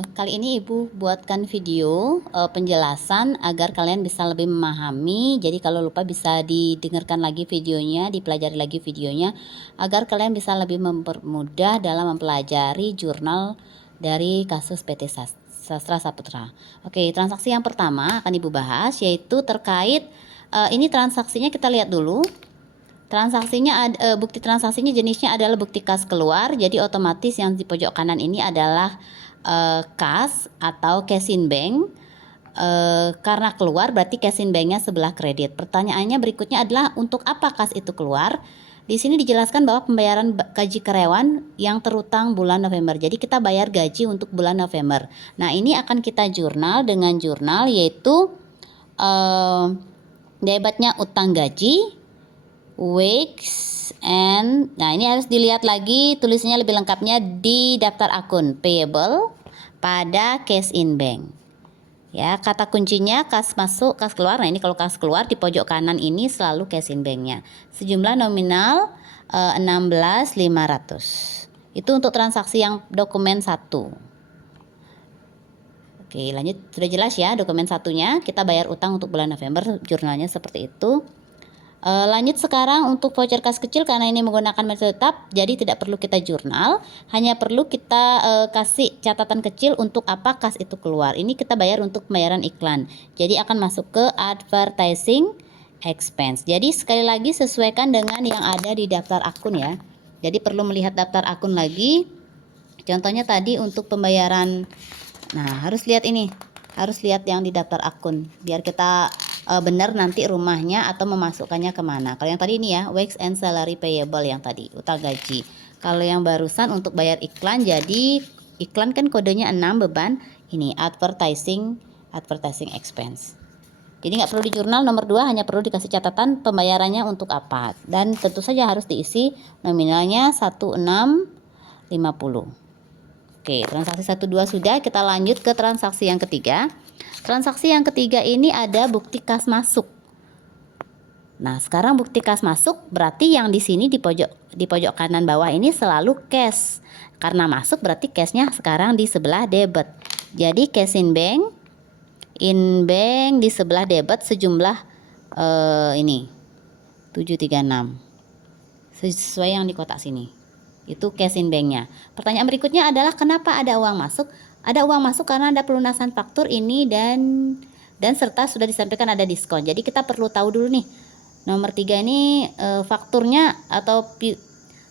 Kali ini Ibu buatkan video penjelasan agar kalian bisa lebih memahami. Jadi kalau lupa bisa didengarkan lagi videonya, dipelajari lagi videonya, agar kalian bisa lebih mempermudah dalam mempelajari jurnal dari kasus PT Sastra Saputra. Oke, transaksi yang pertama akan Ibu bahas yaitu terkait ini transaksinya kita lihat dulu. Transaksinya bukti transaksinya jenisnya adalah bukti kas keluar. Jadi otomatis yang di pojok kanan ini adalah kas atau cash in bank. Karena keluar berarti cash in banknya sebelah kredit. Pertanyaannya berikutnya adalah untuk apa kas itu keluar? Di sini dijelaskan bahwa pembayaran gaji karyawan yang terutang bulan November. Jadi kita bayar gaji untuk bulan November. Nah, ini akan kita jurnal dengan jurnal yaitu debitnya utang gaji, weeks, and nah ini harus dilihat lagi tulisannya lebih lengkapnya di daftar akun payable pada cash in bank. Ya, kata kuncinya kas masuk, kas keluar. Nah, ini kalau kas keluar di pojok kanan ini selalu cash in banknya. Sejumlah nominal 16.500. Itu untuk transaksi yang dokumen 1. Oke, lanjut. Sudah jelas ya dokumen satunya. Kita bayar utang untuk bulan November, jurnalnya seperti itu. Lanjut sekarang untuk voucher kas kecil, karena ini menggunakan metode tetap, jadi tidak perlu kita jurnal, hanya perlu kita kasih catatan kecil untuk apa kas itu keluar. Ini kita bayar untuk pembayaran iklan, jadi akan masuk ke advertising expense. Jadi sekali lagi sesuaikan dengan yang ada di daftar akun ya. Jadi perlu melihat daftar akun lagi. Contohnya tadi untuk pembayaran, nah harus lihat ini, harus lihat yang di daftar akun biar kita benar nanti rumahnya atau memasukkannya kemana. Kalau yang tadi ini ya, wage and salary payable yang tadi, utang gaji. Kalau yang barusan untuk bayar iklan, jadi iklan kan kodenya 6 beban, ini advertising expense. Jadi nggak perlu di jurnal nomor 2, hanya perlu dikasih catatan pembayarannya untuk apa. Dan tentu saja harus diisi nominalnya 1650. Oke, transaksi 1-2 sudah, kita lanjut ke transaksi yang ketiga. Transaksi yang ketiga ini ada bukti kas masuk. Nah, sekarang bukti kas masuk berarti yang di sini di pojok kanan bawah ini selalu cash. Karena masuk berarti cashnya sekarang di sebelah debit. Jadi cash in bank di sebelah debit sejumlah ini 736. Sesuai yang di kotak sini. Itu cash in banknya. Pertanyaan berikutnya adalah kenapa ada uang masuk? Ada uang masuk karena ada pelunasan faktur ini dan serta sudah disampaikan ada diskon. Jadi kita perlu tahu dulu nih. Nomor 3 ini fakturnya atau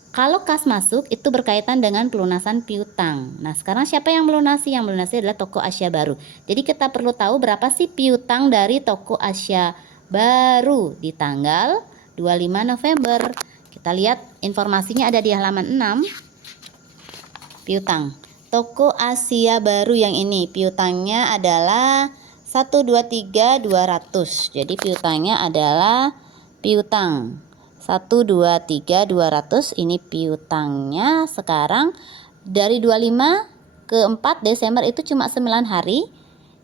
kalau kas masuk itu berkaitan dengan pelunasan piutang. Nah, sekarang siapa yang melunasi? Yang melunasi adalah Toko Asia Baru. Jadi kita perlu tahu berapa sih piutang dari Toko Asia Baru di tanggal 25 November. Kita lihat informasinya ada di halaman 6. Piutang Toko Asia Baru yang ini piutangnya adalah 123.200. Jadi piutangnya adalah piutang 123.200. Ini piutangnya sekarang dari 25 ke 4 Desember itu cuma 9 hari.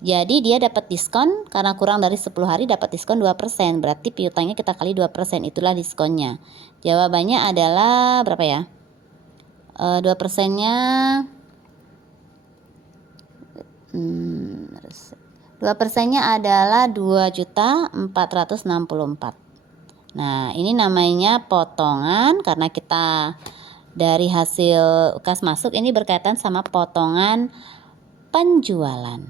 Jadi dia dapat diskon karena kurang dari 10 hari dapat diskon 2%. Berarti piutangnya kita kali 2%, itulah diskonnya. Jawabannya adalah berapa ya? 2%-nya 2%-nya adalah 2.464. Nah, ini namanya potongan karena kita dari hasil kas masuk ini berkaitan sama potongan penjualan.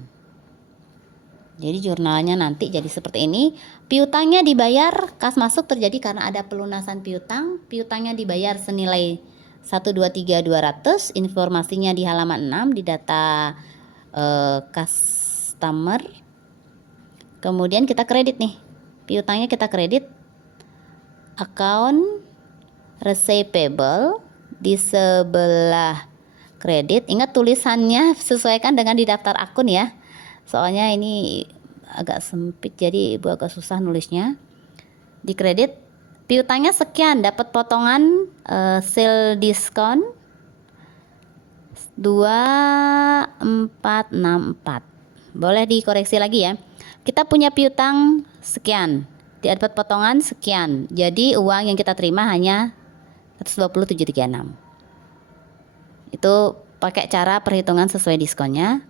Jadi jurnalnya nanti jadi seperti ini. Piutangnya dibayar, kas masuk terjadi karena ada pelunasan piutang. Piutangnya dibayar senilai 123.200. Informasinya di halaman 6 di data customer. Kemudian kita kredit nih. Piutangnya kita kredit account receivable di sebelah kredit. Ingat tulisannya sesuaikan dengan di daftar akun ya. Soalnya ini agak sempit jadi Ibu agak susah nulisnya. Di kredit piutangnya sekian, dapat potongan sale diskon 2464. Boleh dikoreksi lagi ya. Kita punya piutang sekian, dapat potongan sekian. Jadi uang yang kita terima hanya 127.36. Itu pakai cara perhitungan sesuai diskonnya.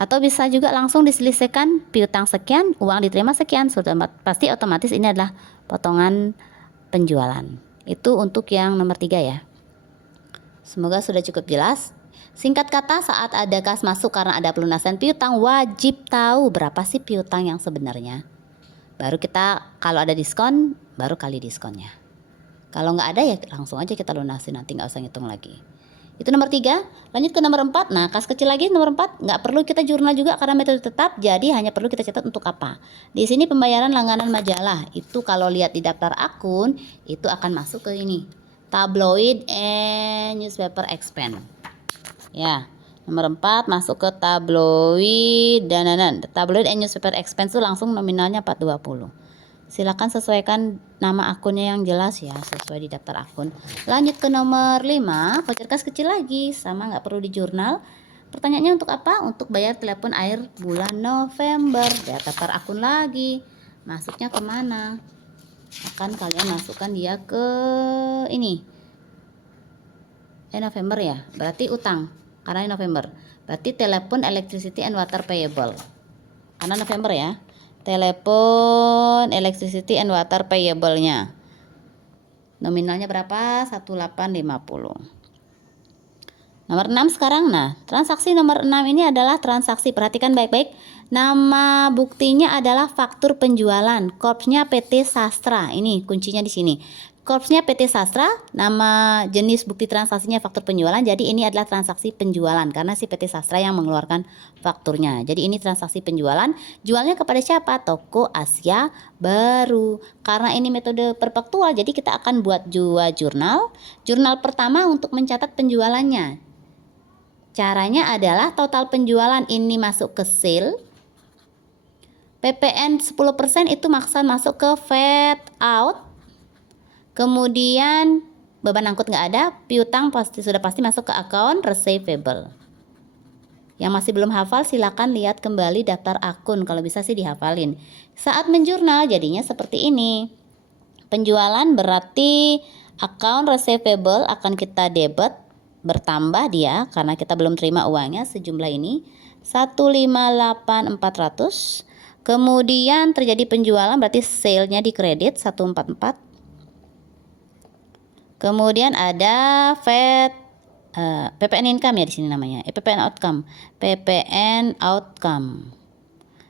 Atau bisa juga langsung diselisihkan piutang sekian, uang diterima sekian, sudah pasti otomatis ini adalah potongan penjualan. Itu untuk yang nomor 3 ya. Semoga sudah cukup jelas. Singkat kata, saat ada kas masuk karena ada pelunasan piutang, wajib tahu berapa sih piutang yang sebenarnya. Baru kita kalau ada diskon, baru kali diskonnya. Kalau nggak ada ya langsung aja kita lunasin, nanti nggak usah ngitung lagi. Itu nomor 3. Lanjut ke nomor 4. Nah, kas kecil lagi nomor 4. Nggak perlu kita jurnal juga karena metode tetap. Jadi hanya perlu kita catat untuk apa. Di sini pembayaran langganan majalah. Itu kalau lihat di daftar akun, itu akan masuk ke ini. Tabloid and newspaper expense. Ya, nomor 4 masuk ke tabloid dan tabloid and newspaper expense itu langsung nominalnya 420. Silakan sesuaikan nama akunnya yang jelas ya, sesuai di daftar akun. Lanjut ke nomor 5, voucher kas kecil lagi, sama nggak perlu di jurnal. Pertanyaannya untuk apa? Untuk bayar telepon air bulan November. Ya, daftar akun lagi. Masuknya kemana? Akan kalian masukkan dia ke ini. November ya, berarti utang. Karena November, berarti telepon, electricity and water payable. Karena November ya. Telepon, electricity and water payable-nya. Nominalnya berapa? 1850. Nomor 6 sekarang. Nah, transaksi nomor 6 ini adalah transaksi, perhatikan baik-baik. Nama buktinya adalah faktur penjualan. Korpsnya PT Sastra. Ini kuncinya di sini. Korpsnya PT Sastra, nama jenis bukti transaksinya faktur penjualan. Jadi ini adalah transaksi penjualan karena si PT Sastra yang mengeluarkan fakturnya. Jadi ini transaksi penjualan. Jualnya kepada siapa? Toko Asia Baru. Karena ini metode perpektual, jadi kita akan buat dua jurnal. Jurnal pertama untuk mencatat penjualannya. Caranya adalah total penjualan ini masuk ke sale. PPN 10% itu masuk ke fade out. Kemudian beban angkut nggak ada, piutang sudah pasti masuk ke account receivable. Yang masih belum hafal silakan lihat kembali daftar akun, kalau bisa sih dihafalin. Saat menjurnal jadinya seperti ini. Penjualan berarti account receivable akan kita debit, bertambah dia karena kita belum terima uangnya sejumlah ini 158.400. Kemudian terjadi penjualan berarti sale-nya di kredit 144. Kemudian ada PPN income ya di sini namanya. PPN outcome. PPN outcome.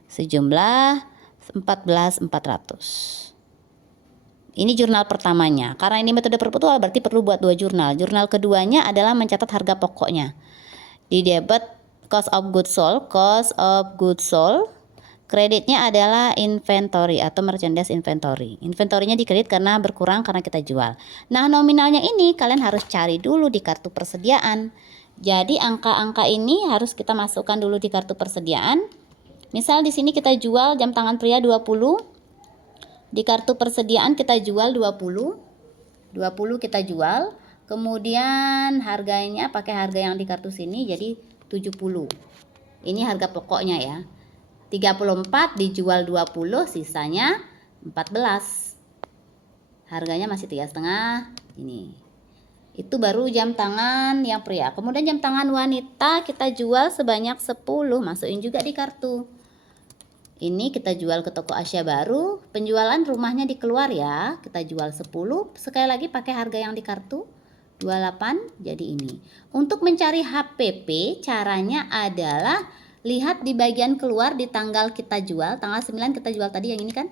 Sejumlah 14.400. Ini jurnal pertamanya. Karena ini metode perpetual berarti perlu buat dua jurnal. Jurnal keduanya adalah mencatat harga pokoknya. Di debit cost of goods sold, Kreditnya adalah inventory atau merchandise inventory. Inventory-nya dikredit karena berkurang karena kita jual. Nah, nominalnya ini kalian harus cari dulu di kartu persediaan. Jadi angka-angka ini harus kita masukkan dulu di kartu persediaan. Misal di sini kita jual jam tangan pria 20. Di kartu persediaan kita jual 20. 20 kita jual. Kemudian harganya pakai harga yang di kartu sini jadi 70. Ini harga pokoknya ya. 34 dijual 20, sisanya 14. Harganya masih 3,5 ini. Itu baru jam tangan yang pria. Kemudian jam tangan wanita kita jual sebanyak 10, masukin juga di kartu. Ini kita jual ke toko Asia Baru, penjualan rumahnya dikeluar ya. Kita jual 10, sekali lagi pakai harga yang di kartu 28, jadi ini. Untuk mencari HPP caranya adalah lihat di bagian keluar di tanggal kita jual, tanggal 9 kita jual tadi yang ini kan.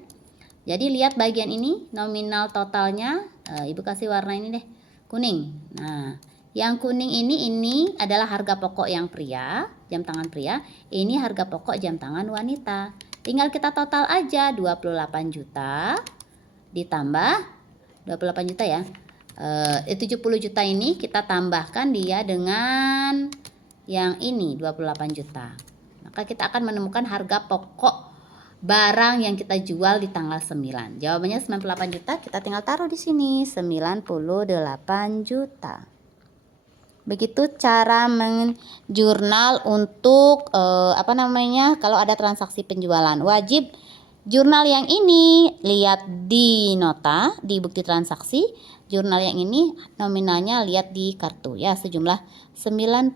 Jadi lihat bagian ini, nominal totalnya, Ibu kasih warna ini deh, kuning. Nah, yang kuning ini adalah harga pokok yang pria, jam tangan pria. Ini harga pokok jam tangan wanita. Tinggal kita total aja, 28 juta ditambah 28 juta ya. 70 juta ini kita tambahkan dia dengan yang ini 28 juta. Maka kita akan menemukan harga pokok barang yang kita jual di tanggal 9. Jawabannya 98 juta, kita tinggal taruh di sini 98 juta. Begitu cara menjurnal untuk kalau ada transaksi penjualan. Wajib jurnal yang ini lihat di nota, di bukti transaksi. Jurnal yang ini nominalnya lihat di kartu ya, sejumlah 98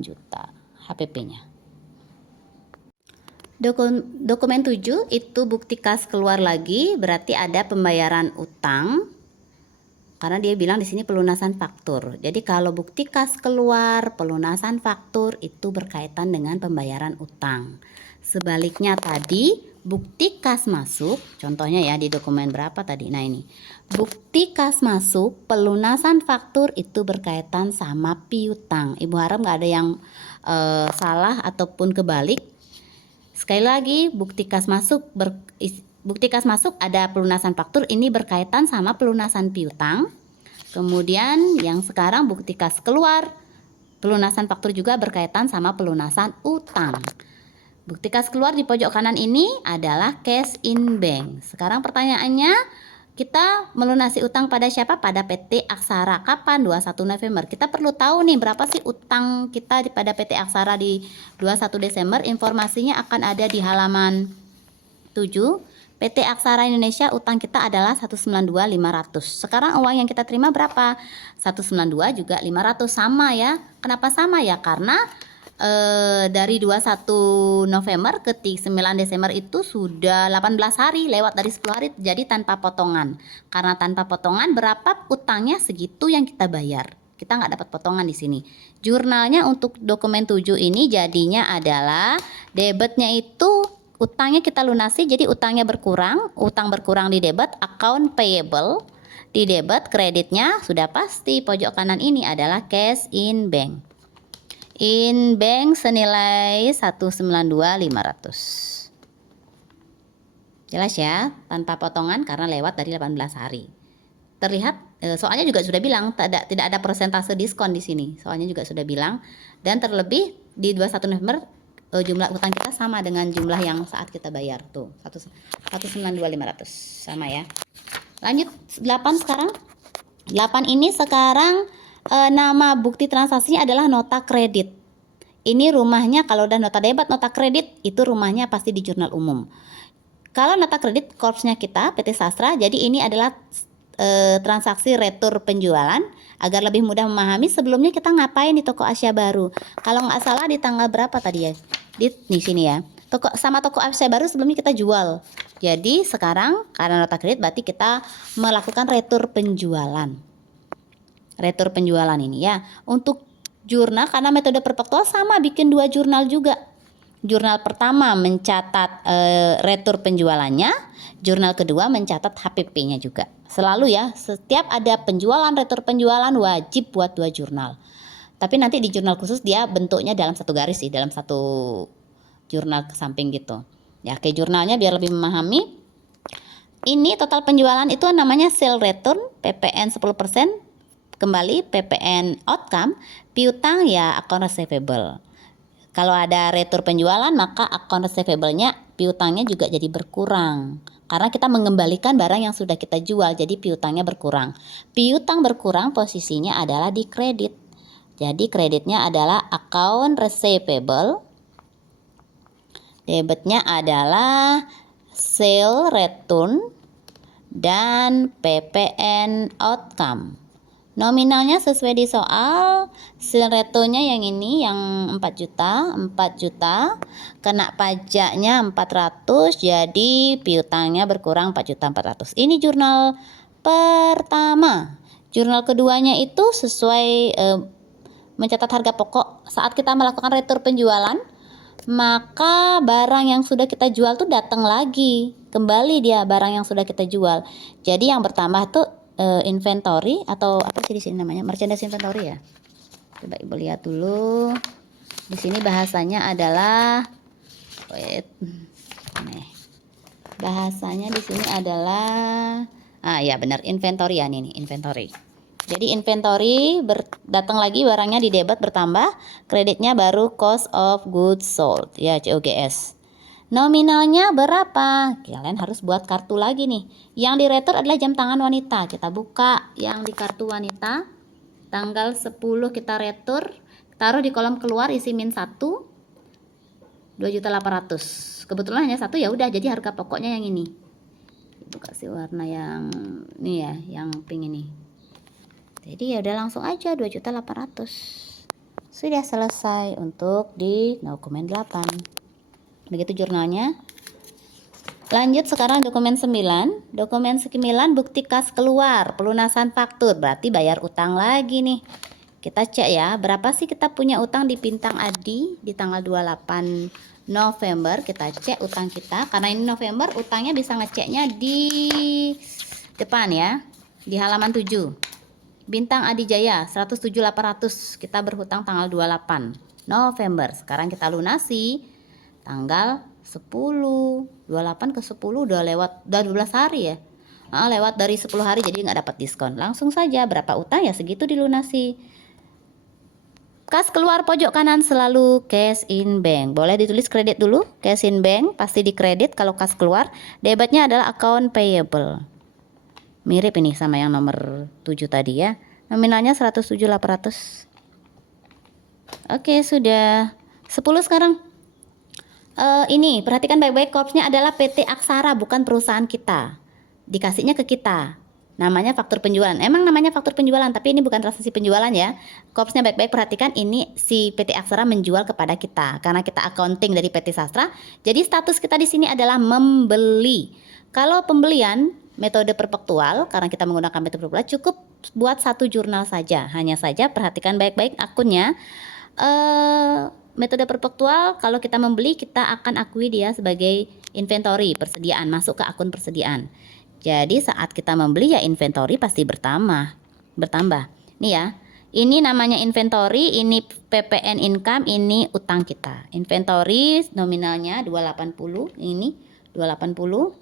juta HPP-nya. Dokumen 7 itu bukti kas keluar lagi, berarti ada pembayaran utang. Karena dia bilang di sini pelunasan faktur. Jadi kalau bukti kas keluar, pelunasan faktur itu berkaitan dengan pembayaran utang. Sebaliknya tadi bukti kas masuk, contohnya ya di dokumen berapa tadi? Nah ini, bukti kas masuk, pelunasan faktur itu berkaitan sama piutang. Ibu harap nggak ada yang salah ataupun kebalik. Sekali lagi, bukti kas masuk ada pelunasan faktur, ini berkaitan sama pelunasan piutang. Kemudian yang sekarang bukti kas keluar, pelunasan faktur juga berkaitan sama pelunasan utang. Bukti kas keluar di pojok kanan ini adalah cash in bank. Sekarang pertanyaannya, kita melunasi utang pada siapa? Pada PT Aksara. Kapan? 21 November. Kita perlu tahu nih berapa sih utang kita pada PT Aksara di 21 Desember. Informasinya akan ada di halaman 7. PT Aksara Indonesia utang kita adalah 192.500. Sekarang uang yang kita terima berapa? 192 juga 500, sama ya. Kenapa sama ya? Karena dari 21 November ke 9 Desember itu sudah 18 hari, lewat dari 10 hari, jadi tanpa potongan. Karena tanpa potongan, berapa utangnya segitu yang kita bayar. Kita nggak dapat potongan di sini. Jurnalnya untuk dokumen 7 ini jadinya adalah debitnya itu utangnya kita lunasi, jadi utangnya berkurang, utang berkurang di debit, account payable di debit, kreditnya sudah pasti pojok kanan ini adalah cash in bank. In bank senilai 192.500. Jelas ya, tanpa potongan karena lewat dari 18 hari. Terlihat soalnya juga sudah bilang tidak ada persentase diskon di sini. Soalnya juga sudah bilang, dan terlebih di 21 November jumlah utang kita sama dengan jumlah yang saat kita bayar tuh, 192.500 sama ya. Lanjut 8 sekarang. 8 ini sekarang nama bukti transaksinya adalah nota kredit. Ini rumahnya kalau udah nota debit, nota kredit itu rumahnya pasti di jurnal umum. Kalau nota kredit korpsnya kita PT Sastra, jadi ini adalah transaksi retur penjualan. Agar lebih mudah memahami, sebelumnya kita ngapain di toko Asia Baru? Kalau nggak salah di tanggal berapa tadi ya? Di sini ya. Toko Asia Baru sebelumnya kita jual. Jadi sekarang karena nota kredit berarti kita melakukan retur penjualan. Retur penjualan ini ya. Untuk jurnal karena metode perpektual sama, bikin 2 jurnal juga. Jurnal pertama mencatat retur penjualannya, jurnal kedua mencatat HPP-nya juga. Selalu ya, setiap ada penjualan, retur penjualan wajib buat 2 jurnal. Tapi nanti di jurnal khusus dia bentuknya dalam satu garis sih, dalam satu jurnal ke samping gitu. Ya, ke jurnalnya biar lebih memahami. Ini total penjualan itu namanya sale return, PPN 10%. Kembali PPN outcome, piutang ya account receivable. Kalau ada retur penjualan maka account receivable-nya, piutangnya juga jadi berkurang. Karena kita mengembalikan barang yang sudah kita jual, jadi piutangnya berkurang. Piutang berkurang posisinya adalah di kredit. Jadi kreditnya adalah account receivable. Debitnya adalah sale return dan PPN outcome. Nominalnya sesuai di soal, sale retonya yang ini yang 4 juta, kena pajaknya 400, jadi piutangnya berkurang 4.400.000. Ini jurnal pertama. Jurnal keduanya itu sesuai mencatat harga pokok. Saat kita melakukan retur penjualan, maka barang yang sudah kita jual tuh datang lagi, kembali dia barang yang sudah kita jual. Jadi yang bertambah tuh inventory atau apa sih di sini namanya, merchandise inventory ya. Coba ibu lihat dulu. Di sini bahasanya adalah bahasanya di sini adalah ya benar, inventory ya, ini inventory. Jadi inventory datang lagi, barangnya di debit bertambah, kreditnya baru cost of goods sold ya, COGS. Nominalnya berapa? Kalian harus buat kartu lagi nih. Yang di retur adalah jam tangan wanita. Kita buka yang di kartu wanita. Tanggal 10 kita retur. Taruh di kolom keluar, isi min 1. 2.800.000. Kebetulan hanya 1 ya udah, jadi harga pokoknya yang ini. Ibu kasih warna yang ini ya, yang pink ini. Jadi ya udah langsung aja 2.800.000. Sudah selesai untuk di dokumen 8. Begitu jurnalnya. Lanjut sekarang dokumen 9. Dokumen 9 bukti kas keluar, pelunasan faktur, berarti bayar utang lagi nih. Kita cek ya, berapa sih kita punya utang di Bintang Adi di tanggal 28 November. Kita cek utang kita, karena ini November, utangnya bisa ngeceknya di depan ya, di halaman 7. Bintang Adi Jaya 107.800, kita berhutang tanggal 28 November. Sekarang kita lunasi tanggal 10, 28 ke 10 udah lewat, udah 12 hari ya. Lewat dari 10 hari, jadi nggak dapat diskon. Langsung saja berapa utang ya segitu dilunasi. Kas keluar pojok kanan selalu cash in bank. Boleh ditulis kredit dulu, cash in bank pasti dikredit kalau kas keluar. Debitnya adalah account payable. Mirip ini sama yang nomor 7 tadi ya. Nominalnya 107.800. Oke, sudah 10 sekarang. Ini perhatikan baik-baik, korpsnya adalah PT Aksara, bukan perusahaan kita. Dikasihnya ke kita. Namanya faktur penjualan. Emang namanya faktur penjualan, tapi ini bukan transaksi penjualan ya. Korpsnya baik-baik perhatikan, ini si PT Aksara menjual kepada kita karena kita accounting dari PT Sastra. Jadi status kita di sini adalah membeli. Kalau pembelian metode perpektual, karena kita menggunakan metode perpektual, cukup buat satu jurnal saja. Hanya saja perhatikan baik-baik akunnya. Metode perpektual, kalau kita membeli, kita akan akui dia sebagai inventory, persediaan, masuk ke akun persediaan. Jadi saat kita membeli ya inventory pasti bertambah. Nih ya, ini namanya inventory, ini PPN income, ini utang kita. Inventory nominalnya 280, ini 280.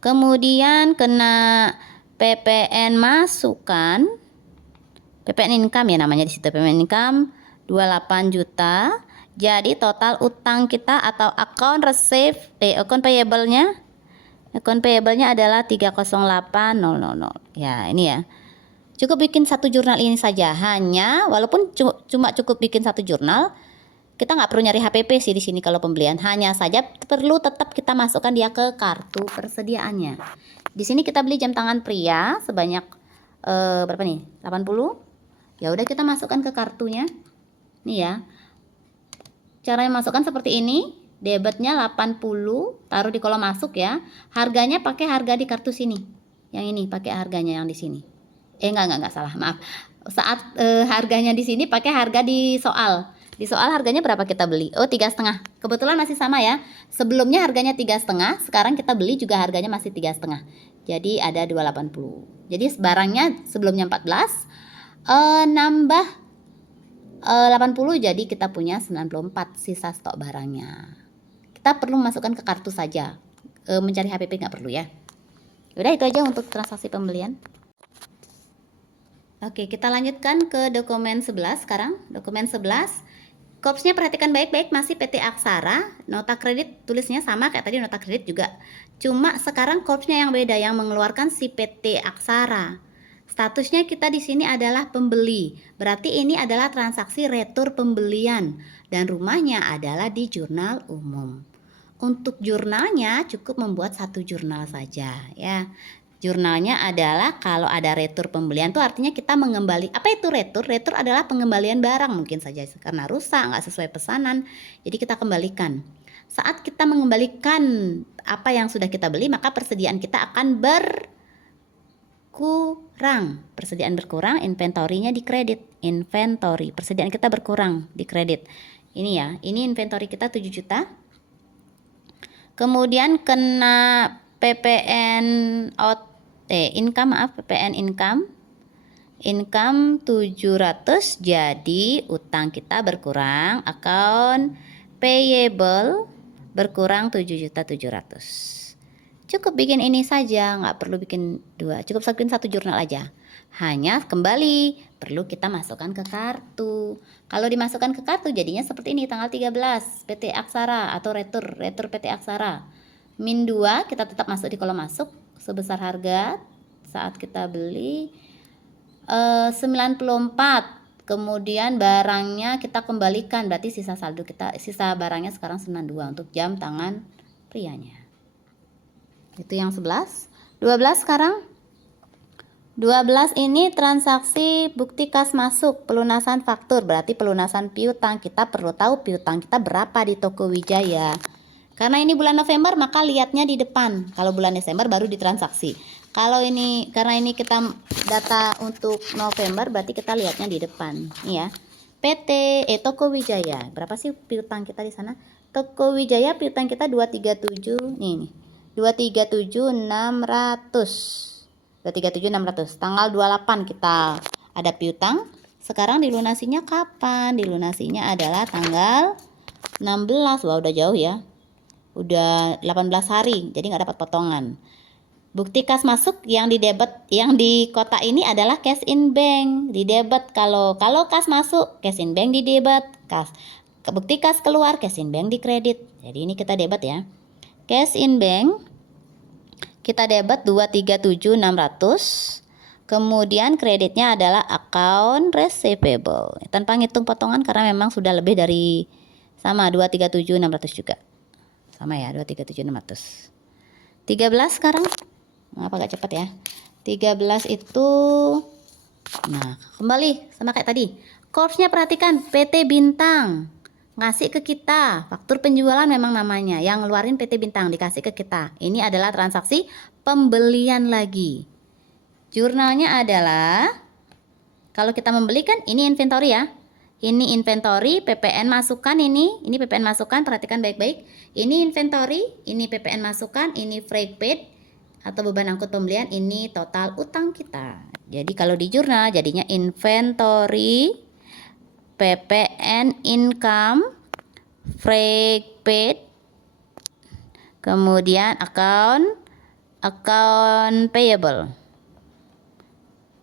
Kemudian kena PPN masukan, PPN income ya namanya di situ, PPN income 28 juta. Jadi total utang kita atau account account payable-nya adalah 308.000. Ya, ini ya. Cukup bikin satu jurnal ini saja. Hanya walaupun cuma cukup bikin satu jurnal, kita nggak perlu nyari HPP sih di sini kalau pembelian. Hanya saja perlu tetap kita masukkan dia ke kartu persediaannya. Di sini kita beli jam tangan pria sebanyak berapa nih? 80. Ya udah kita masukkan ke kartunya. Nih ya, caranya masukkan seperti ini. Debitnya 80, taruh di kolom masuk ya. Harganya pakai harga di kartu sini. Yang ini pakai harganya yang di sini. Enggak salah, maaf. Saat harganya di sini pakai harga di soal. Di soal harganya berapa kita beli? Oh, 3,5. Kebetulan masih sama ya. Sebelumnya harganya 3,5, sekarang kita beli juga harganya masih 3,5. Jadi ada 280. Jadi barangnya sebelumnya 14, nambah 80, jadi kita punya 94 sisa stok barangnya. Kita perlu masukkan ke kartu saja. Mencari HPP nggak perlu ya. Udah itu aja untuk transaksi pembelian. Oke, kita lanjutkan ke dokumen 11 sekarang. Dokumen 11. Korpsnya perhatikan baik-baik, masih PT Aksara. Nota kredit tulisnya sama kayak tadi nota kredit juga. Cuma sekarang korpsnya yang beda, yang mengeluarkan si PT Aksara. Statusnya kita di sini adalah pembeli. Berarti ini adalah transaksi retur pembelian dan rumahnya adalah di jurnal umum. Untuk jurnalnya cukup membuat satu jurnal saja ya. Jurnalnya adalah kalau ada retur pembelian tuh artinya kita mengembali. Apa itu retur? Retur adalah pengembalian barang, mungkin saja karena rusak, nggak sesuai pesanan. Jadi kita kembalikan. Saat kita mengembalikan apa yang sudah kita beli, maka persediaan kita akan berkurang. Persediaan berkurang, inventory-nya dikredit. Inventory, persediaan kita berkurang, dikredit. Ini ya, ini inventory kita 7 juta. Kemudian kena PPN PPN income 700, jadi utang kita berkurang, account payable berkurang 7.700.000. Cukup bikin ini saja, nggak perlu bikin dua, cukup bikin satu jurnal aja. Hanya kembali perlu kita masukkan ke kartu. Kalau dimasukkan ke kartu jadinya seperti ini, tanggal 13 PT Aksara atau retur PT Aksara. Min 2 kita tetap masuk di kolom masuk sebesar harga saat kita beli 94. Kemudian barangnya kita kembalikan, berarti sisa saldo kita, sisa barangnya sekarang 92 untuk jam tangan prianya. Itu yang 11. 12 sekarang. 12 ini transaksi bukti kas masuk pelunasan faktur, berarti pelunasan piutang. Kita perlu tahu piutang kita berapa di Toko Wijaya. Karena ini bulan November maka lihatnya di depan. Kalau bulan Desember baru ditransaksi. Kalau ini karena ini kita data untuk November berarti kita lihatnya di depan. Nih ya. Toko Wijaya. Berapa sih piutang kita di sana? Toko Wijaya piutang kita 237 nih. 237.600. 237.600. Tanggal 28 kita ada piutang. Sekarang dilunasinya kapan? Dilunasinya adalah tanggal 16. Wah, udah jauh ya. Udah 18 hari. Jadi nggak dapat potongan. Bukti kas masuk yang di debit yang di kota ini adalah cash in bank. Di debit kalau kas masuk, cash in bank di debit. Bukti kas keluar, cash in bank di kredit. Jadi ini kita debit ya. Cash in bank kita debit 237.600. Kemudian kreditnya adalah account receivable. Tanpa ngitung potongan karena memang sudah lebih dari sama 237.600 juga. Sama ya, 237.600. 13 sekarang. Ngapa gak cepat ya? 13 itu nah, kembali sama kayak tadi. Korpsnya perhatikan, PT Bintang ngasih ke kita faktur penjualan, memang namanya yang ngeluarin PT Bintang, dikasih ke kita. Ini adalah transaksi pembelian lagi. Jurnalnya adalah kalau kita membeli kan ini inventory ya. Ini inventory, PPN masukan ini PPN masukan, perhatikan baik-baik. Ini inventory, ini PPN masukan, ini freight paid atau beban angkut pembelian, ini total utang kita. Jadi kalau di jurnal jadinya inventory, PPN income, freight paid, kemudian account payable.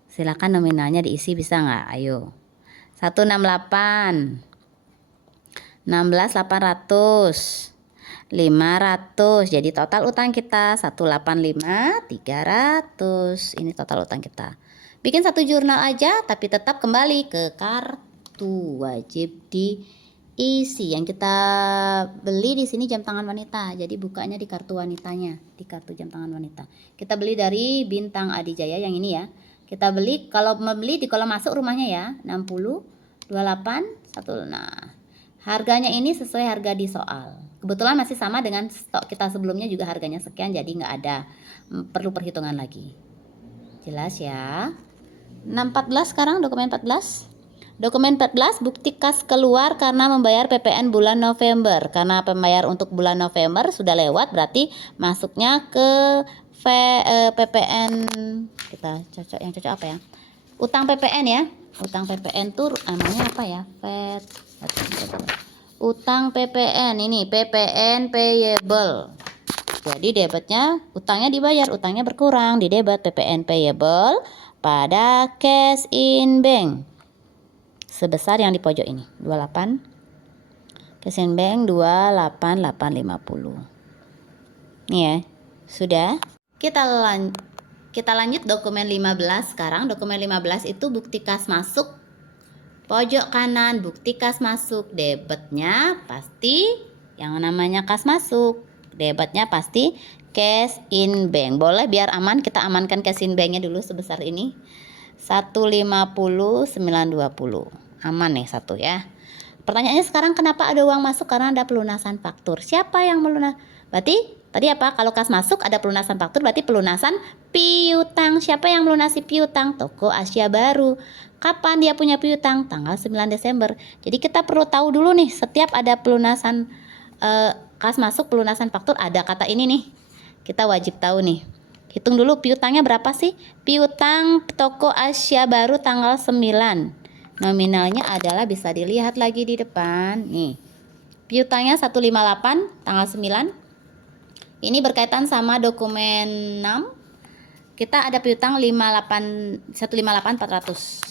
Silakan nominalnya diisi, bisa nggak? Ayo. 168, 16.800, 500. Jadi total utang kita 185.300. Ini total utang kita. Bikin satu jurnal aja, tapi tetap kembali ke kartu, wajib diisi. Yang kita beli di sini jam tangan wanita. Jadi bukanya di kartu wanitanya, di kartu jam tangan wanita. Kita beli dari Bintang Adijaya yang ini ya. Kita beli, kalau membeli di kolom masuk rumahnya ya, 60, 28, 1. Nah, harganya ini sesuai harga di soal. Kebetulan masih sama dengan stok kita sebelumnya juga harganya sekian, jadi nggak ada perlu perhitungan lagi. Jelas ya. 14 sekarang, dokumen 14. Dokumen 14, bukti kas keluar karena membayar PPN bulan November. Karena pembayar untuk bulan November sudah lewat, berarti masuknya ke PPN. Kita cocok, yang cocok apa ya? Utang PPN ya. Utang PPN tuh namanya apa ya? Utang PPN, ini PPN payable. Jadi debitnya, utangnya dibayar, utangnya berkurang, di debit PPN payable pada cash in bank sebesar yang di pojok ini 28, cash in bank 28850. Nih ya, sudah. Kita lanjut dokumen 15 sekarang. Dokumen 15 itu bukti kas masuk. Pojok kanan bukti kas masuk, debitnya pasti yang namanya kas masuk, debitnya pasti cash in bank. Boleh biar aman, kita amankan cash in banknya dulu sebesar ini 150.920. Aman nih satu ya. Pertanyaannya sekarang, kenapa ada uang masuk? Karena ada pelunasan faktur. Siapa yang melunas? Berarti tadi apa? Kalau kas masuk ada pelunasan faktur, berarti pelunasan piutang. Siapa yang melunasi piutang? Toko Asia Baru. Kapan dia punya piutang? Tanggal 9 Desember. Jadi kita perlu tahu dulu nih, setiap ada pelunasan kas masuk, pelunasan faktur, ada kata ini nih. Kita wajib tahu nih. Hitung dulu piutangnya berapa sih? Piutang Toko Asia Baru tanggal 9. Nominalnya adalah, bisa dilihat lagi di depan nih. Piutangnya 158 tanggal 9. Ini berkaitan sama dokumen 6. Kita ada piutang 158.400.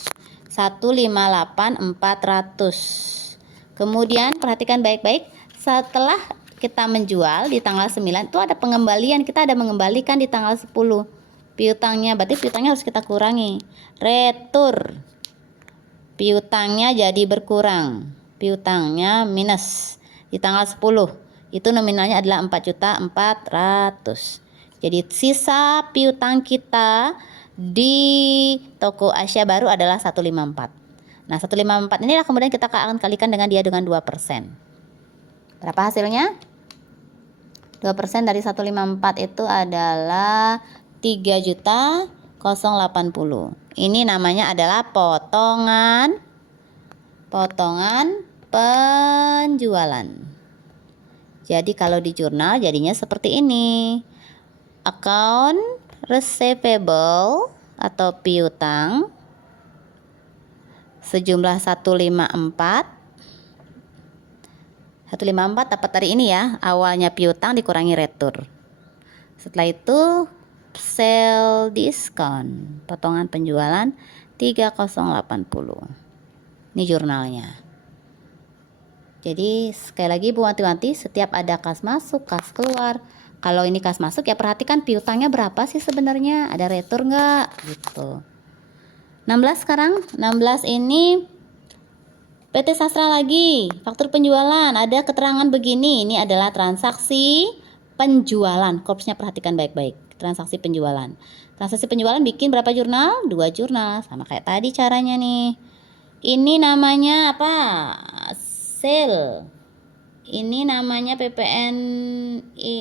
158.400. Kemudian perhatikan baik-baik, setelah kita menjual di tanggal 9 itu ada pengembalian, kita ada mengembalikan di tanggal 10. Piutangnya, berarti piutangnya harus kita kurangi. Retur. Piutangnya jadi berkurang. Piutangnya minus di tanggal 10. Itu nominalnya adalah 4.400.000. Jadi sisa piutang kita di toko Asia Baru adalah 154. Nah, 154 inilah kemudian kita akan kalikan dengan dia dengan 2%. Berapa hasilnya? 2% dari 154 itu adalah 3.080. Ini namanya adalah potongan penjualan. Jadi kalau di jurnal jadinya seperti ini. Account receivable atau piutang sejumlah 154 dapat dari ini ya, awalnya piutang dikurangi retur. Setelah itu sale discount, potongan penjualan 3080. Ini jurnalnya. Jadi sekali lagi Bu wanti-wanti, setiap ada kas masuk, kas keluar. Kalau ini kas masuk ya perhatikan piutangnya berapa sih sebenarnya, ada retur nggak gitu. 16 sekarang, 16 ini PT Sastra lagi, faktur penjualan, ada keterangan begini, ini adalah transaksi penjualan. Korpsnya perhatikan baik-baik, transaksi penjualan. Transaksi penjualan bikin berapa jurnal? 2 jurnal, sama kayak tadi caranya nih. Ini namanya apa? Sale. Ini namanya PPN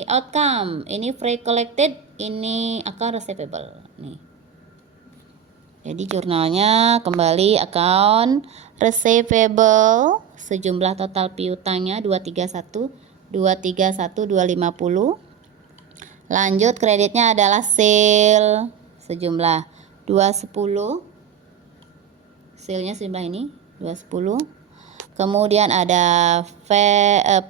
outcome, ini free collected, ini account receivable nih. Jadi jurnalnya kembali account receivable sejumlah total piutangnya 250. Lanjut kreditnya adalah sale sejumlah 210. Sale-nya sejumlah ini 210. Kemudian ada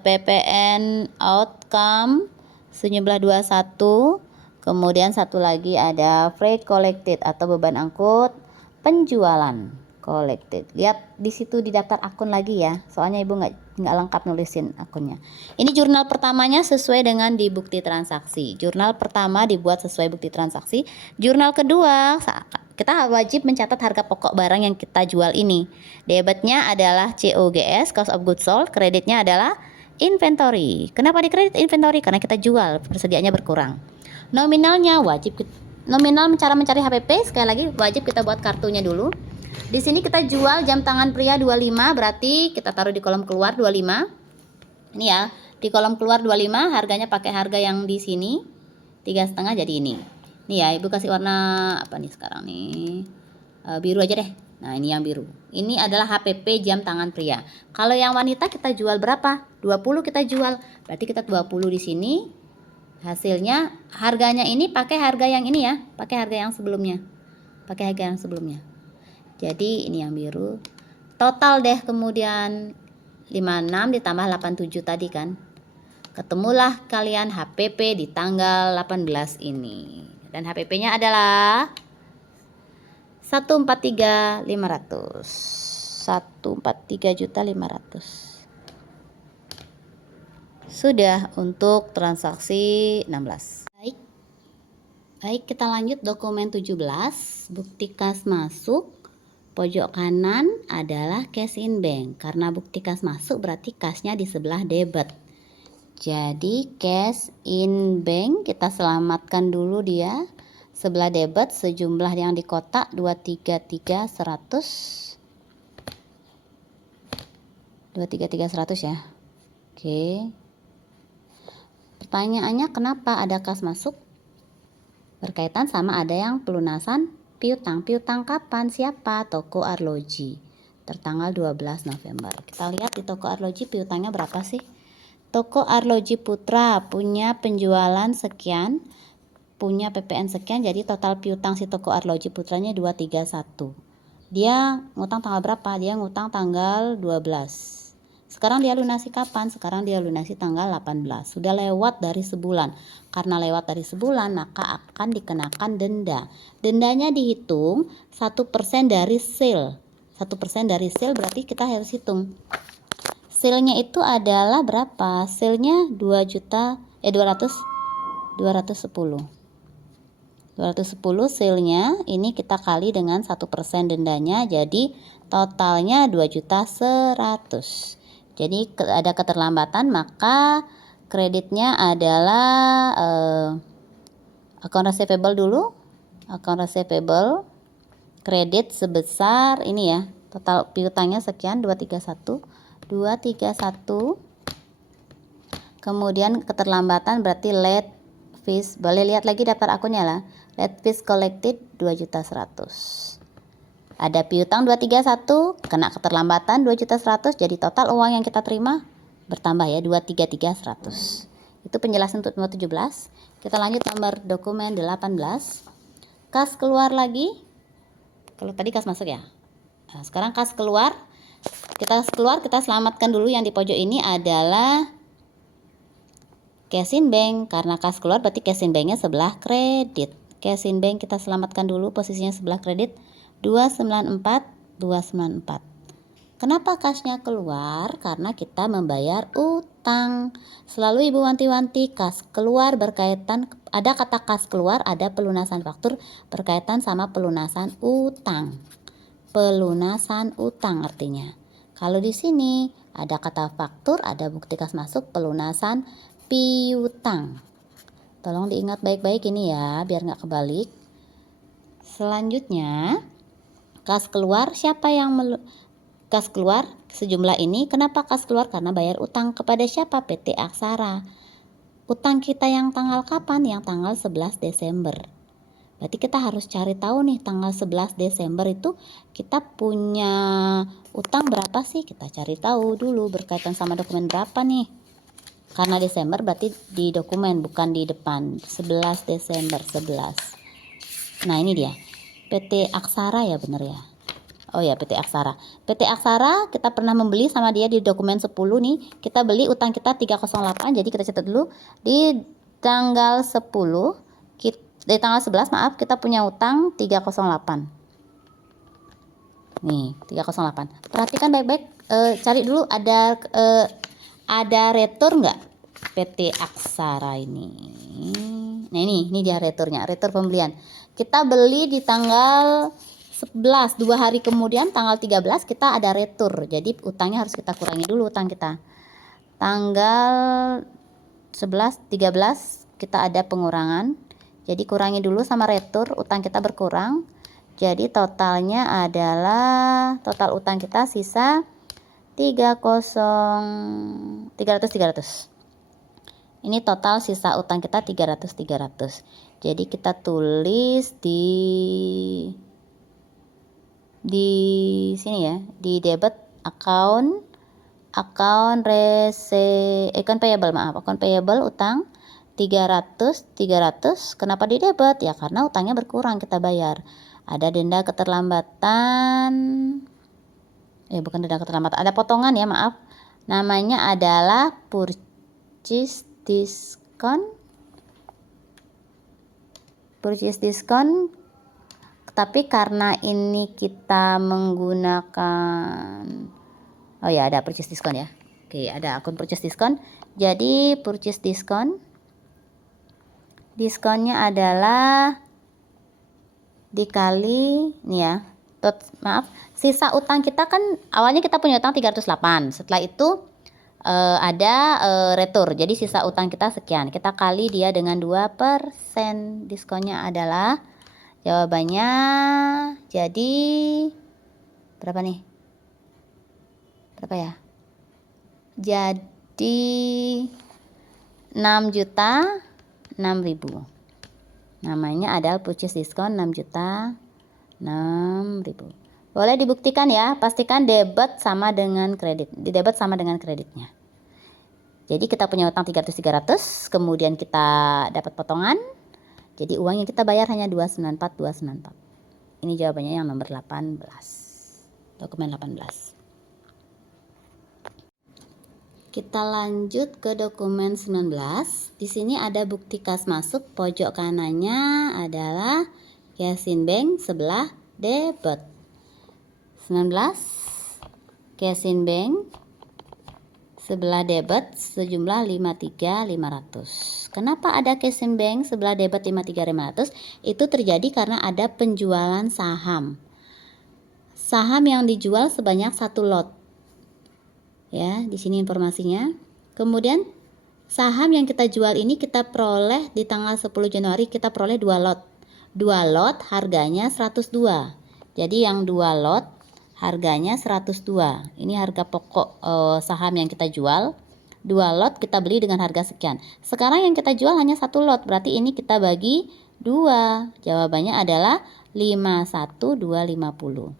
PPN outcome sejumlah 21. Kemudian satu lagi ada freight collected atau beban angkut penjualan collected. Lihat di situ di daftar akun lagi ya. Soalnya Ibu nggak lengkap nulisin akunnya. Ini jurnal pertamanya sesuai dengan di bukti transaksi. Jurnal pertama dibuat sesuai bukti transaksi. Jurnal kedua kita wajib mencatat harga pokok barang yang kita jual ini. Debitnya adalah COGS, cost of goods sold. Kreditnya adalah inventory. Kenapa dikredit inventory? Karena kita jual, persediaannya berkurang. Nominalnya wajib, nominal cara mencari HPP sekali lagi wajib kita buat kartunya dulu. Di sini kita jual jam tangan pria 25, berarti kita taruh di kolom keluar 25. Ini ya, di kolom keluar 25, harganya pakai harga yang di sini 3,5 jadi ini. Nih ya, Ibu kasih warna apa nih sekarang nih? Biru aja deh. Nah, ini yang biru. Ini adalah HPP jam tangan pria. Kalau yang wanita kita jual berapa? 20 kita jual. Berarti kita 20 di sini. Hasilnya harganya ini pakai harga yang ini ya, pakai harga yang sebelumnya. Pakai harga yang sebelumnya. Jadi ini yang biru. Total deh kemudian 56 ditambah 87 tadi kan. Ketemulah kalian HPP di tanggal 18 ini. Dan HPP-nya adalah 143.500. 143.500. Sudah untuk transaksi 16. Baik, kita lanjut dokumen 17, bukti kas masuk. Pojok kanan adalah cash in bank. Karena bukti kas masuk berarti kasnya di sebelah debit. Jadi cash in bank kita selamatkan dulu dia. Sebelah debit sejumlah yang di kotak 233.100. 233.100 ya. Oke. Pertanyaannya kenapa ada kas masuk? Berkaitan sama ada yang pelunasan piutang. Piutang kapan? Siapa? Toko Arloji. Tertanggal 12 November. Kita lihat di toko Arloji piutangnya berapa sih? Toko Arloji Putra punya penjualan sekian, punya PPN sekian, jadi total piutang si toko Arloji Putranya 231. Dia ngutang tanggal berapa? Dia ngutang tanggal 12. Sekarang dia lunasi kapan? Sekarang dia lunasi tanggal 18. Sudah lewat dari sebulan. Karena lewat dari sebulan maka akan dikenakan denda. Dendanya dihitung 1% dari sale. 1% dari sale berarti kita harus hitung. Sale-nya itu adalah berapa? Sale-nya 210. 210 sale-nya ini kita kali dengan 1% dendanya, jadi totalnya 2.100.000. Jadi ada keterlambatan maka kreditnya adalah account receivable dulu. account receivable, kredit sebesar ini ya, total piutangnya sekian 231, kemudian keterlambatan berarti late fees, boleh lihat lagi daftar akunnya lah, late fees collected 2.100.000. Ada piutang 231, kena keterlambatan 2.100.000, jadi total uang yang kita terima bertambah ya 233.100. Itu penjelasan untuk nomor 17. Kita lanjut nomor dokumen 18. Kas keluar lagi. Kalau tadi kas masuk ya. Nah, sekarang kas keluar. Kita selamatkan dulu yang di pojok ini adalah cash in bank, karena kas keluar berarti cash in banknya sebelah kredit. Cash in bank kita selamatkan dulu, posisinya sebelah kredit 294. Kenapa kasnya keluar? Karena kita membayar utang. Selalu Ibu wanti-wanti, kas keluar berkaitan, ada kata kas keluar, ada pelunasan faktur berkaitan sama pelunasan utang. Pelunasan utang artinya. Kalau di sini ada kata faktur, ada bukti kas masuk, pelunasan piutang. Tolong diingat baik-baik ini ya, biar nggak kebalik. Selanjutnya, kas keluar, siapa yang kas keluar sejumlah ini. Kenapa kas keluar? Karena bayar utang kepada siapa? PT Aksara. Utang kita yang tanggal kapan? Yang tanggal 11 Desember. Berarti kita harus cari tahu nih, tanggal 11 Desember itu kita punya utang berapa sih? Kita cari tahu dulu berkaitan sama dokumen berapa nih. Karena Desember berarti di dokumen, bukan di depan. 11 Desember 11. Nah ini dia, PT Aksara ya, bener ya. Oh ya, PT Aksara. PT Aksara kita pernah membeli sama dia di dokumen 10 nih. Kita beli utang kita 308. Jadi kita catat dulu di tanggal 10, di tanggal 11 maaf, kita punya utang 308. Nih, 308. Perhatikan baik-baik, cari dulu ada retur enggak PT Aksara ini. Nah, ini dia returnya, retur pembelian. Kita beli di tanggal 11, 2 hari kemudian tanggal 13 kita ada retur. Jadi utangnya harus kita kurangi dulu, utang kita. Tanggal 11, 13 kita ada pengurangan. Jadi kurangi dulu sama retur, utang kita berkurang. Jadi totalnya adalah, total utang kita sisa 300. Ini total sisa utang kita 300. Jadi kita tulis di sini ya, di debit account payable utang 300. Kenapa di debit? Ya karena utangnya berkurang, kita bayar. Ada denda keterlambatan, bukan denda keterlambatan, ada potongan ya, maaf. Namanya adalah purchase discount. Tapi karena ini kita menggunakan, oh ya ada purchase discount ya. Oke, ada akun purchase discount. Jadi purchase diskonnya adalah dikali nih ya. Sisa utang kita kan awalnya kita punya utang 308. Setelah itu ada retur. Jadi sisa utang kita sekian. Kita kali dia dengan 2%. Diskonnya adalah, jawabannya jadi berapa nih? Berapa ya? Jadi 6.006.000. Namanya adalah purchase discount 6.006.000. Boleh dibuktikan ya, pastikan debit sama dengan kredit. Debit sama dengan kreditnya. Jadi kita punya utang 300, kemudian kita dapat potongan. Jadi uang yang kita bayar hanya 294. Ini jawabannya yang nomor 18. Dokumen 18. Kita lanjut ke dokumen 19. Di sini ada bukti kas masuk, pojok kanannya adalah cash in bank, sebelah debit. 19 cash in bank, sebelah debit sejumlah 53.500. Kenapa ada cash in bank sebelah debit 53.500? Itu terjadi karena ada penjualan saham. Saham yang dijual sebanyak 1 lot. Ya, di sini informasinya. Kemudian saham yang kita jual ini kita peroleh di tanggal 10 Januari, kita peroleh 2 lot. 2 lot harganya 102. Jadi yang 2 lot harganya 102. Ini harga pokok saham yang kita jual. 2 lot kita beli dengan harga sekian. Sekarang yang kita jual hanya 1 lot, berarti ini kita bagi 2. Jawabannya adalah 51.250.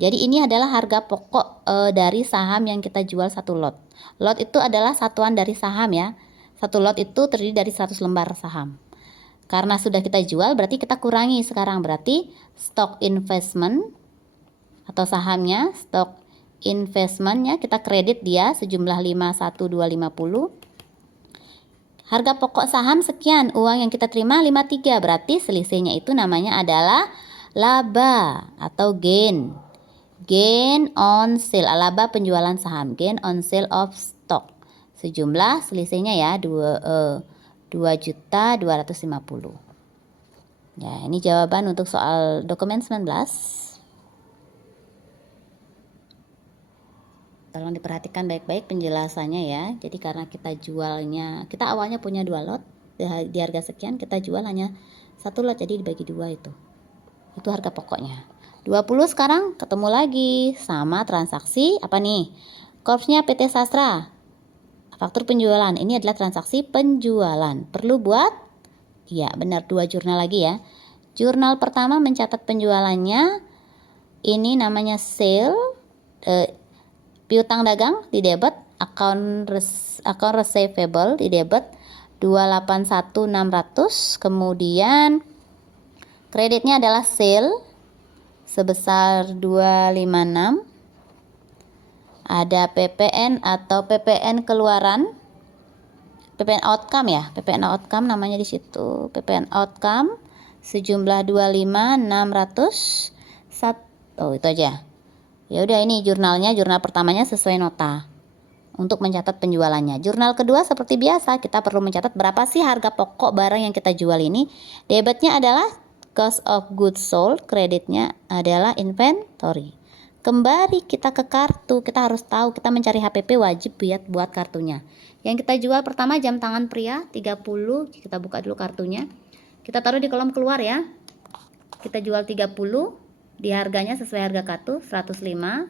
Jadi ini adalah harga pokok dari saham yang kita jual 1 lot. Lot itu adalah satuan dari saham ya. 1 lot itu terdiri dari 100 lembar saham. Karena sudah kita jual, berarti kita kurangi sekarang. Berarti stock investment atau sahamnya, stock investmentnya kita kredit dia sejumlah 51.250. Harga pokok saham sekian, uang yang kita terima 53. Berarti selisihnya itu namanya adalah laba atau gain. Gain on sale, laba penjualan saham, gain on sale of stock. Sejumlah selisihnya ya 2.250.000. Ya, ini jawaban untuk soal dokumen 19. Tolong diperhatikan baik-baik penjelasannya ya. Jadi karena kita jualnya, kita awalnya punya 2 lot di harga sekian, kita jual hanya 1 lot, jadi dibagi 2 itu. Itu harga pokoknya. 20 sekarang ketemu lagi sama transaksi apa nih? Korpsnya PT Sastra. Faktur penjualan, ini adalah transaksi penjualan. Perlu buat? Ya benar, 2 jurnal lagi ya. Jurnal pertama mencatat penjualannya. Ini namanya sale. Piutang dagang di debit. Account receivable di debit 281.600. Kemudian kreditnya adalah sale sebesar 256. Ada PPN atau PPN keluaran, PPN outcome ya, PPN outcome namanya di situ, PPN outcome sejumlah 25.600. Oh itu aja. Ya udah, ini jurnalnya, jurnal pertamanya sesuai nota untuk mencatat penjualannya. Jurnal kedua seperti biasa, kita perlu mencatat berapa sih harga pokok barang yang kita jual ini. Debitnya adalah cost of goods sold, kreditnya adalah inventory. Kembali kita ke kartu, kita harus tahu kita mencari HPP wajib buat kartunya. Yang kita jual pertama jam tangan pria 30, kita buka dulu kartunya. Kita taruh di kolom keluar ya. Kita jual 30, di harganya sesuai harga kartu 105.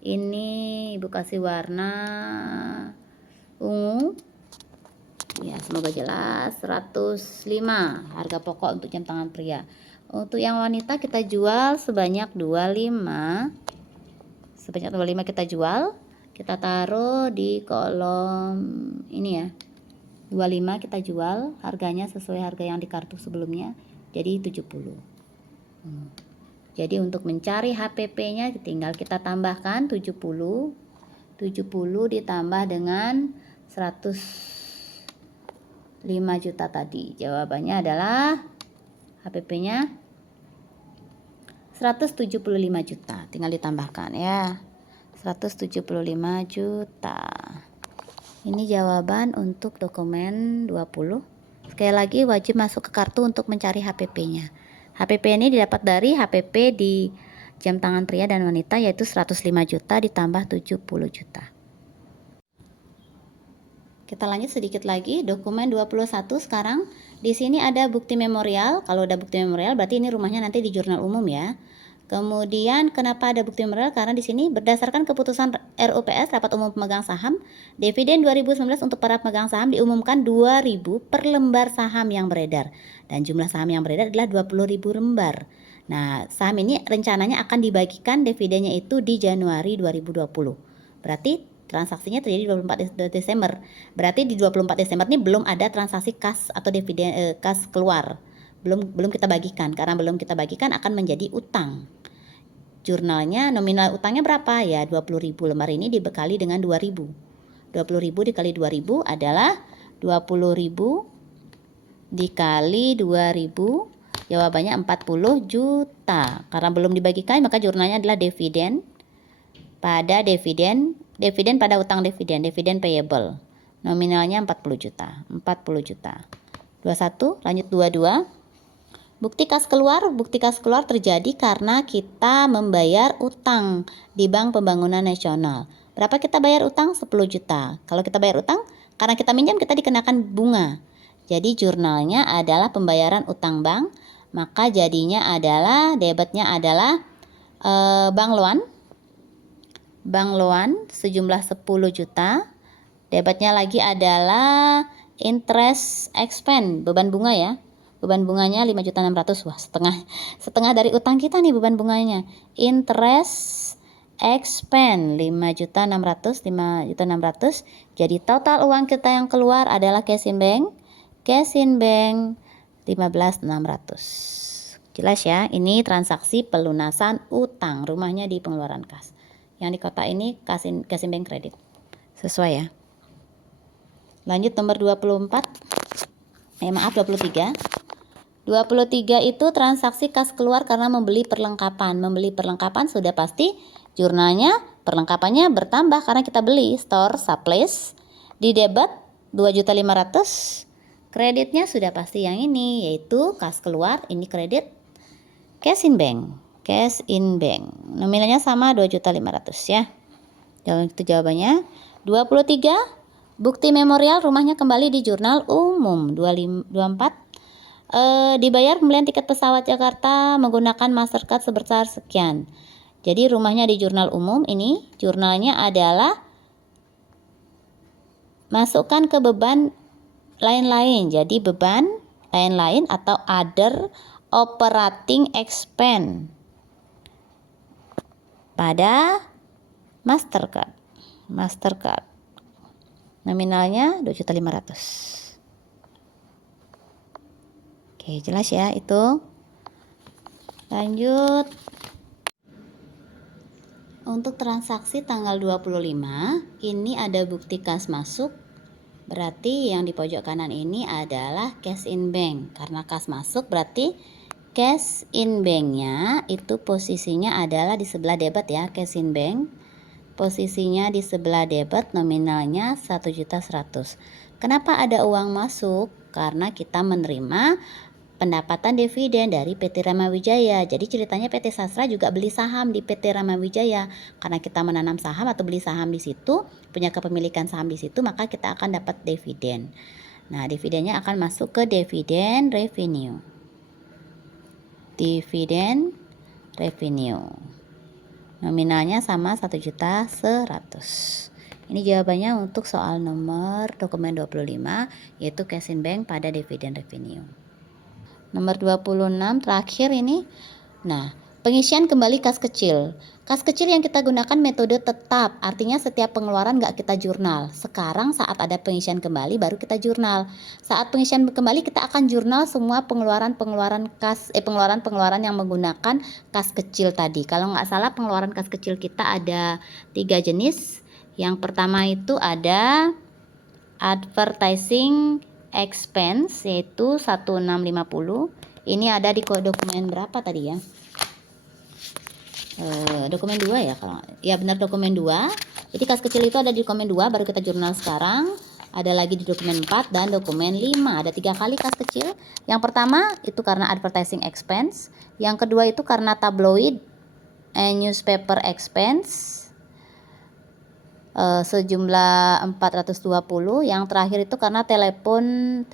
Ini Ibu kasih warna ungu. Ya, semoga jelas. 105 harga pokok untuk jam tangan pria. Untuk yang wanita kita jual sebanyak 25. Sebanyak 25 kita jual, kita taruh di kolom ini ya. 25 kita jual, harganya sesuai harga yang di kartu sebelumnya, jadi 70. Jadi untuk mencari HPP-nya tinggal kita tambahkan 70. 70 ditambah dengan 105 juta tadi. Jawabannya adalah HPP-nya 175 juta, tinggal ditambahkan ya, 175 juta. Ini jawaban untuk dokumen 20. Sekali lagi wajib masuk ke kartu untuk mencari HPP-nya. HPP ini didapat dari HPP di jam tangan pria dan wanita, yaitu 105 juta ditambah 70 juta. Kita lanjut sedikit lagi, dokumen 21 sekarang. Di sini ada bukti memorial. Kalau ada bukti memorial berarti ini rumahnya nanti di jurnal umum ya. Kemudian kenapa ada bukti memorial? Karena di sini berdasarkan keputusan RUPS Rapat Umum Pemegang Saham, dividen 2019 untuk para pemegang saham diumumkan 2.000 per lembar saham yang beredar. Dan jumlah saham yang beredar adalah 20.000 lembar. Nah, saham ini rencananya akan dibagikan dividennya itu di Januari 2020. Berarti transaksinya terjadi 24 Desember. Berarti di 24 Desember ini belum ada transaksi kas atau dividen kas keluar. Belum kita bagikan. Karena belum kita bagikan akan menjadi utang. Jurnalnya nominal utangnya berapa? Ya 20.000 lembar ini dibekali dengan 2.000. 20.000 dikali 2.000 adalah 20.000 dikali 2.000. Jawabannya 40 juta. Karena belum dibagikan maka jurnalnya adalah dividen pada dividen pada utang dividen payable. Nominalnya 40 juta. 40 juta. 21, lanjut 22. Bukti kas keluar terjadi karena kita membayar utang di Bank Pembangunan Nasional. Berapa kita bayar utang? 10 juta. Kalau kita bayar utang, karena kita minjam kita dikenakan bunga. Jadi jurnalnya adalah pembayaran utang bank Maka jadinya adalah debitnya adalah Bank Loan sejumlah 10 juta. Debitnya lagi adalah interest expense, beban bunga ya. Beban bunganya 5.600.000. Wah, setengah dari utang kita nih beban bunganya. Interest expense 5.600. Jadi total uang kita yang keluar adalah cash in bank 15.600. Jelas ya, ini transaksi pelunasan utang, rumahnya di pengeluaran kas. Yang di kota ini cash in bank kredit. Sesuai ya. Lanjut nomor 24. 23. 23 itu transaksi kas keluar karena membeli perlengkapan. Membeli perlengkapan sudah pasti jurnalnya perlengkapannya bertambah karena kita beli. Store supplies di debit 2.500.000. Kreditnya sudah pasti yang ini, yaitu kas keluar, ini kredit. Cash in bank. Nominalnya sama 2.500.000 ya. Itu jawabannya. 23. Bukti memorial rumahnya kembali di jurnal umum. 24. Dibayar pembelian tiket pesawat Jakarta menggunakan Mastercard sebesar sekian. Jadi rumahnya di jurnal umum, ini jurnalnya adalah masukkan ke beban lain-lain. Jadi beban lain-lain atau other operating expense pada Mastercard. Nominalnya 2.500.000. Oke, jelas ya itu. Lanjut. Untuk transaksi tanggal 25, ini ada bukti kas masuk. Berarti yang di pojok kanan ini adalah cash in bank. Karena kas masuk berarti cash in banknya itu posisinya adalah di sebelah debit ya. Cash in bank posisinya di sebelah debit, nominalnya 1.100.000. Kenapa ada uang masuk? Karena kita menerima pendapatan dividen dari PT Ramawijaya. Jadi ceritanya PT Sastra juga beli saham di PT Ramawijaya. Karena kita menanam saham atau beli saham di situ, punya kepemilikan saham di situ, maka kita akan dapat dividen. Nah, dividennya akan masuk ke dividen revenue. Nominalnya sama 1.100.000. Ini jawabannya untuk soal nomor dokumen 25, yaitu cash in bank pada dividen revenue. Nomor 26 terakhir ini. Nah, pengisian kembali kas kecil. Kas kecil yang kita gunakan metode tetap, artinya setiap pengeluaran nggak kita jurnal. Sekarang saat ada pengisian kembali baru kita jurnal. Saat pengisian kembali kita akan jurnal semua pengeluaran yang menggunakan kas kecil tadi. Kalau nggak salah pengeluaran kas kecil kita ada 3 jenis. Yang pertama itu ada advertising expense, yaitu 1650. Ini ada di dokumen berapa tadi ya? Dokumen 2 ya, kalau ya benar dokumen 2. Jadi kas kecil itu ada di dokumen 2, baru kita jurnal sekarang. Ada lagi di dokumen 4 dan dokumen 5. Ada 3 kali kas kecil. Yang pertama itu karena advertising expense, yang kedua itu karena tabloid and newspaper expense sejumlah 420. Yang terakhir itu karena telepon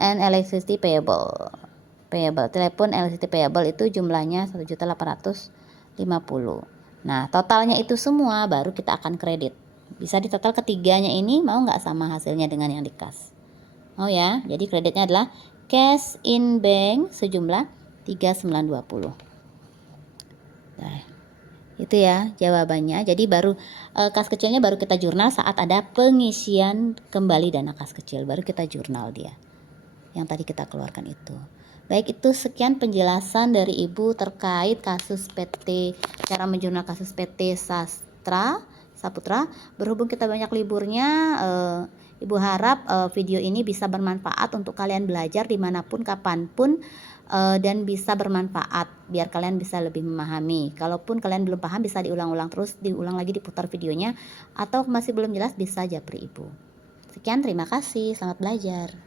and electricity payable. Telepon electricity payable itu jumlahnya 1.850. Nah, totalnya itu semua baru kita akan kredit. Bisa di total ketiganya ini, mau nggak sama hasilnya dengan yang di kas? Mau ya? Jadi kreditnya adalah cash in bank sejumlah 3.920. Nah, itu ya jawabannya. Jadi baru kas kecilnya baru kita jurnal saat ada pengisian kembali dana kas kecil, baru kita jurnal dia yang tadi kita keluarkan itu. Baik, itu sekian penjelasan dari Ibu terkait kasus PT, cara menjurnal kasus PT Saputra. Berhubung kita banyak liburnya, Ibu harap video ini bisa bermanfaat untuk kalian belajar dimanapun, kapanpun, dan bisa bermanfaat biar kalian bisa lebih memahami. Kalaupun kalian belum paham, bisa diulang-ulang terus, diulang lagi, diputar videonya, atau masih belum jelas bisa japri Ibu. Sekian, terima kasih, selamat belajar.